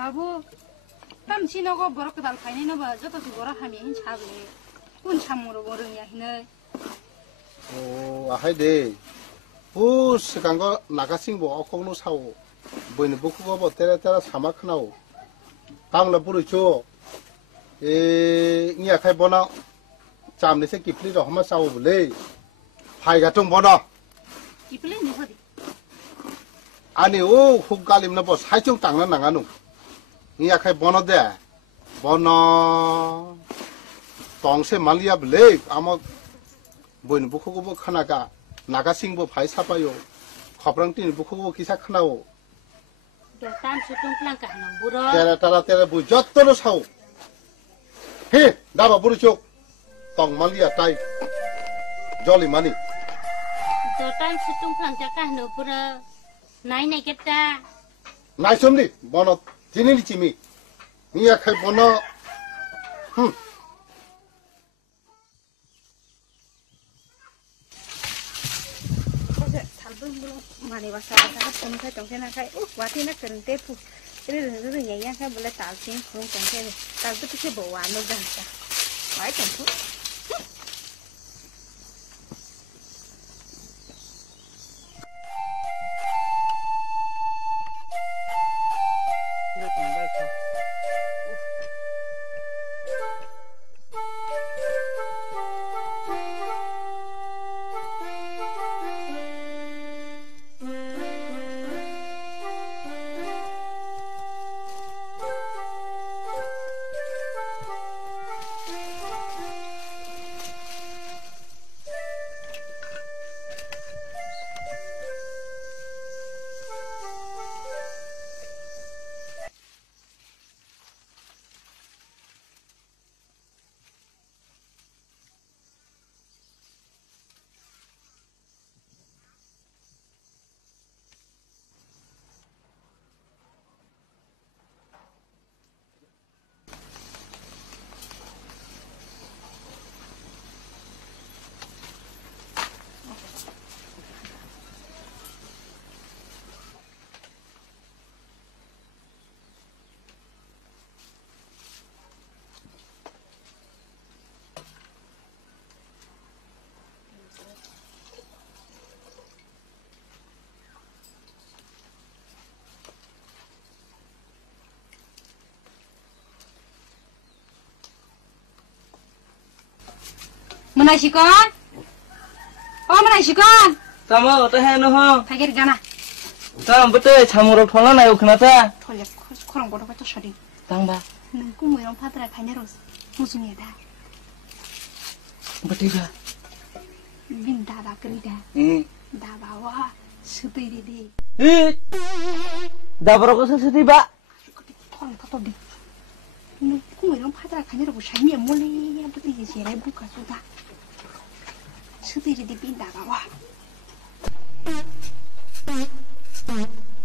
바보, 땀치너고 버럭 달 파이네 봐. 저도 그거라 하면 차고. 운 참으로 버르냐 히네. 오, 아하이데. 오, 시간거 나가신 뭐 어코노 사오. 뭐는 복구가 뭐 때라 사마크나오. 방라 부르죠. 이야 khai 보나. 잠네 새끼 플리로 한마 사오 볼래. 파이가 좀 보나. 이플레니 어디? 아니, 오, 혹갈림나 뭐 사이좀 땅나 나가노. 이야 khai 보나데. 보나. 동세 말리야 볼래. 아마 뭐는 복구가 뭐 하나가 나가신 뭐 파이 사봐요. 커브랑tin 복구가 기사 하나오. 땀 수tung plan kahno buro. Tera bu jotto sao. He, daba buru chok. Tong malia tai. Jolly money. 땀 수tung plan kahno buro. Nai kita. Nai somni, bono tinili chimi. Niya khai bono. Mani bahasa pun saya congkena kai, wati nak kente pu, ini nyayang kai boleh talsing, kurung congkena, talsu tu sih bawa anu ganta, baik kan tu? Menasikan? Oh menasikan? Sama tuh heno ho. Pakai gana. Sama betul camur thola na yuk nata. Tolak kurang bodoh itu sorry. Tangba. Nengku mau yang patra kayaknya harus musuhnya dah. Betul dah. Bin daba kerida. Daba wah sedih deh. Daba rokok sedih pak. Tolong tato deh. Nengku mau yang patra kayaknya harus saya mulai yang betul sih saya buka sudah. sedih di pindah bawah.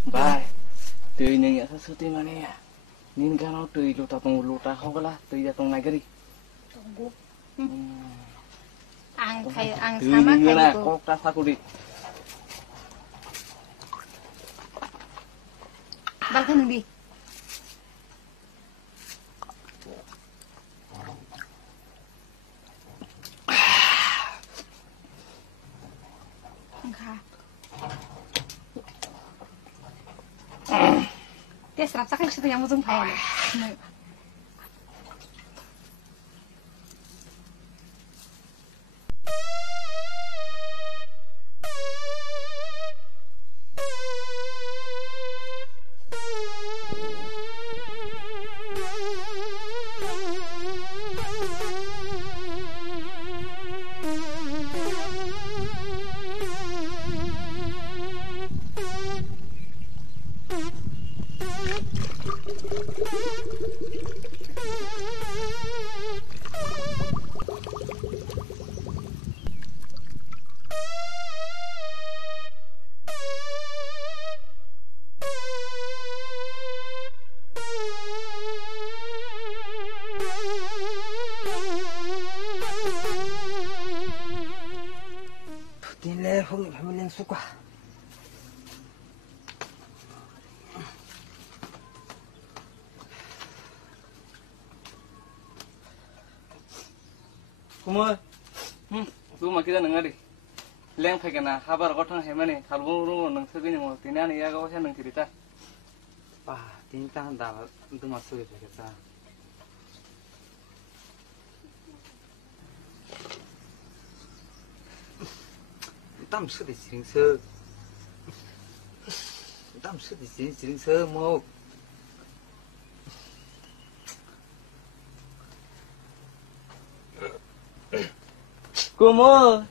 Bye. Tui neng ya sedih mana ya? Nin kan au tui luta tong luta kau kalah tui datang nagari. Tunggu. Ang sama kayak kok tas aku di. balkan nungdi. Engkau. Dia serap sakit situ yang mutung payah. Không phải lên suốt quá. Kumar, tu makin ada nengari. Leng pakai na, kabar kau thang hebat ni. Kalau buru neng sebi ni mau tina ni ya kau saya neng cerita. Wah, tinta dah tu masuk itu kita. Tam sự thì chính sơ, tam sự thì chính sơ một. Cô mơ.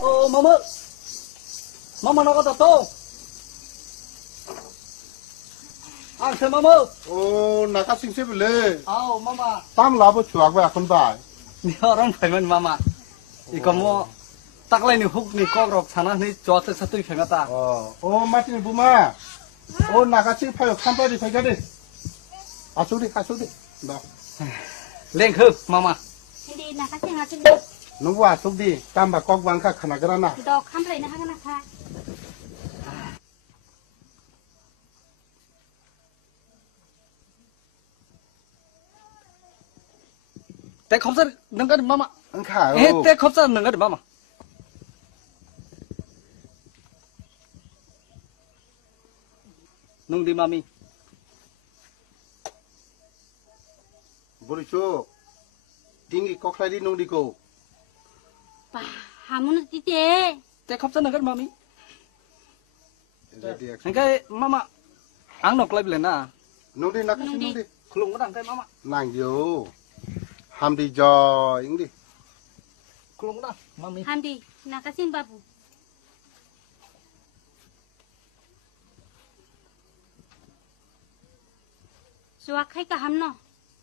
Oh, mama nó có tao tô. Ăn xem mama. 오, 나가 싱세블레. Oh, mama. 땀 라보 chuak ba kon ba. Ni orang phải mình mama. Iko mo tak lai ni huk ni kok rok sana ni cho te satu phải ngata. 오, 마틴 부마. 오, 나가 싱 파요 칸바리 파이가데. 아소리. 나. Lên khư mama. Hindi nak kasih ngasih dok. 누구 아소디. 땀바 꼭 왕카 카나그라나. Dok kamprai nak nak kah? Te không sao nâng cái mama. 응카. Eh, te không sao nâng cái mama. Nung di mami. 보리쇼. 딩기 kok라디 농디고. Bah, hamun tite. Te không sao nâng cái mami. Nâng cái mama. Ang nok lai blen na. 농디 나가 싱 농디. Khulung cái cái mama. 낭요. 함디 저 잉디. Khulung cái mami. Hamdi, nak kasih babu. Suak hai kaham no.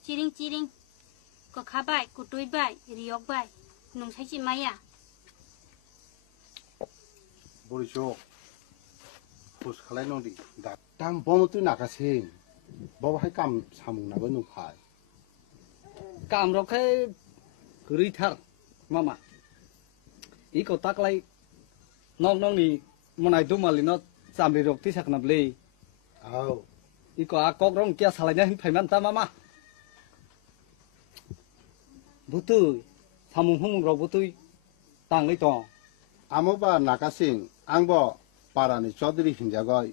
Ciring. Ko khabai, ko tui bai, riok bai. Nung sai chi maya. 보리쇼. 보스 칼라이 농디. 나땅 번호도 나가세. 뭐 할감 사먹 나가 농파. Cảm rồi cái gửi thằng mama. Ý cậu tắc lại nong ni một ngày tu mà li nó giảm đi rồi tí sạc nạp li. 아우. Ý cậu có rong kia xài nhá phải mang ta mama. Bố tôi tham mông không rồi bố tôi tăng lấy to. 아모바 나가싱 앙보 바라니 저들이 힘자가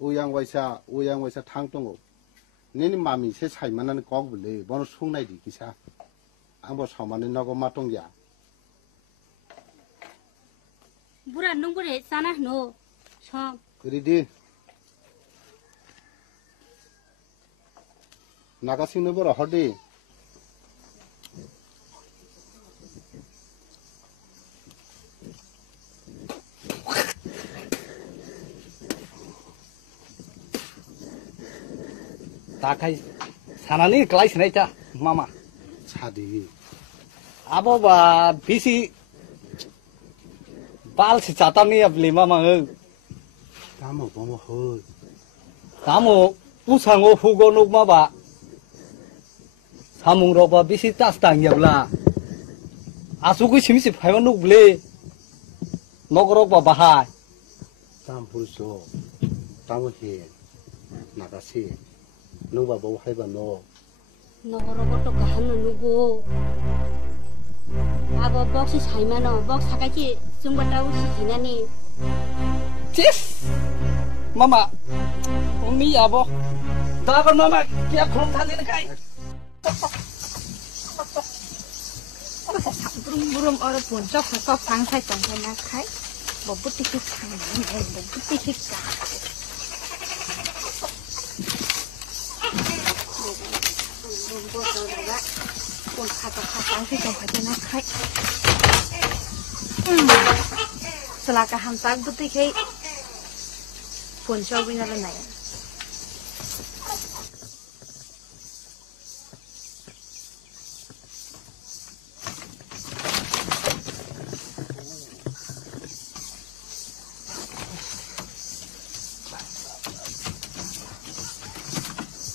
우양와이사 탕동고 네니 마미 세 차이만한 거불래 번호 송나이디 기사 앙보 사만은 너고 마동야 Buran nung bure sana no. So, 그리디 나가시는 보라 허디. 다카이 사나니 클라이스 네자 마마 차디. 아버바 비시 발시 자타니 아블리 마마 까먹 뭐뭐 허. 다모 우상오 후고노 마바 사뭉로바 비시 따스당야블라 아수고 심시 파요노 블레 노그로바 바하 땀 불소. 땀을 해. 나가시. 누가 뭐 해봐 너. 너그러고도 가하는 누구 아버 벅시 살면은 벅 사가지 숨바다우 시키냐니 치스 마마 언니 아버 다가 마마 kia khom thalin kai 부름부름 얼어 본적 가서 방살 정해나 카이 뭐 부티키 상네 뭐 부티키 까 본 가서 방살 정해나 카이 selaka hamsak butik pun shopping ala nai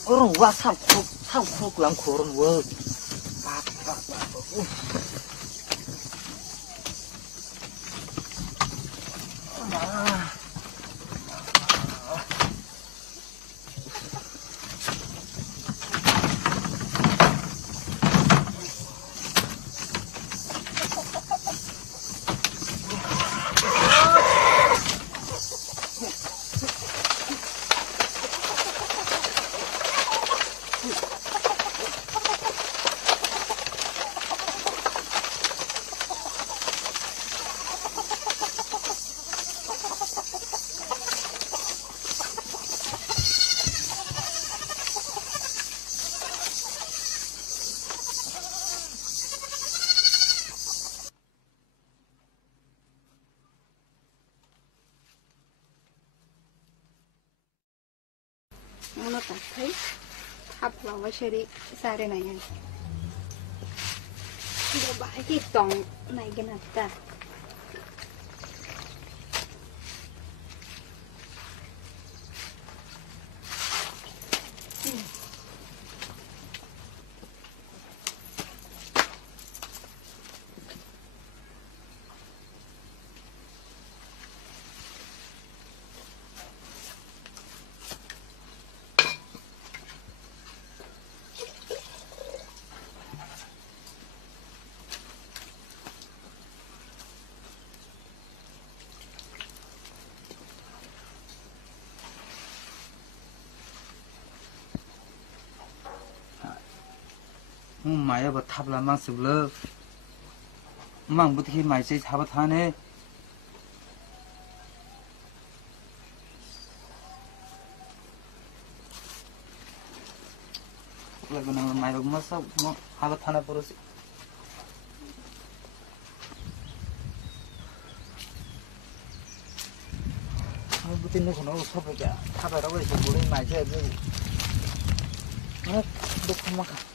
orang wa sam khuk lang khurun wo ngono ta thai thap lawa sheri sare nai yan do ba ki tong nai gena ta माया बथाबला मां सुबल मां बुतखि माइसे थाबा थाने लगन माया मसा हाबा थाना परसि बुतिन खनो सबै थाबा रबै बुढी माइसे दुख मका